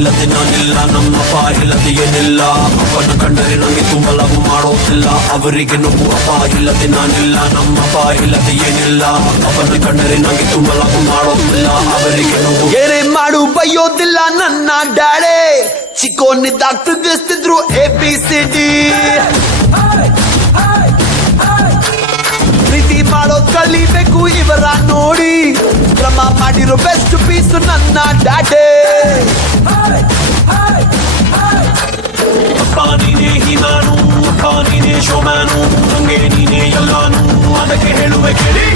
ಇಲ್ಲದೆ ನಾನಿಲ್ಲ, ನಮ್ಮಪ್ಪ ಇಲ್ಲದೆ ಏನಿಲ್ಲ. ಅಪ್ಪನ ಕಂಡರೆ ನಂಗೆ ತುಂಬ ಲವ್ ಮಾಡೋದಿಲ್ಲ, ಅವರಿಗೆ ನೋವು. ಅಪ್ಪ ಇಲ್ಲದೆ ನಾನಿಲ್ಲ, ನಮ್ಮಪ್ಪ ಇಲ್ಲದೆ ಏನಿಲ್ಲ. ಅಪ್ಪನ ಕಂಡರೆ ನಂಗೆ ತುಂಬ ಲವ್ ಮಾಡೋದಿಲ್ಲ, ಅವರಿಗೆ ನೋವು. ಏನೇ ಮಾಡು ಬೈಯೋದಿಲ್ಲ ನನ್ನ ಡ್ಯಾಡೆ, ಚಿಕ್ಕೋನಿದ್ದಾಗ ತಿಳಿಸ್ತಿದ್ರು ABCD. ಪ್ರೀತಿ ಮಾಡೋದ್ ಕಲಿಬೇಕು ಇವರ ನೋಡಿ, ಕ್ರಮ ಮಾಡಿರೋ ಬೆಸ್ಟ್ ಪೀಸ್ ನನ್ನ ಡ್ಯಾಡೆ. ಅಪ್ಪ ನೀನೇ ಹೀಮಾನು, ಅಪ್ಪ ನೀನೇ ಶೋಮ್ಯಾನು, ನಂಗೆ ನೀನೇ ಎಲ್ಲಾನು, ಅದಕ್ಕೆ ಹೇಳುವೆ ಕೇಳಿ.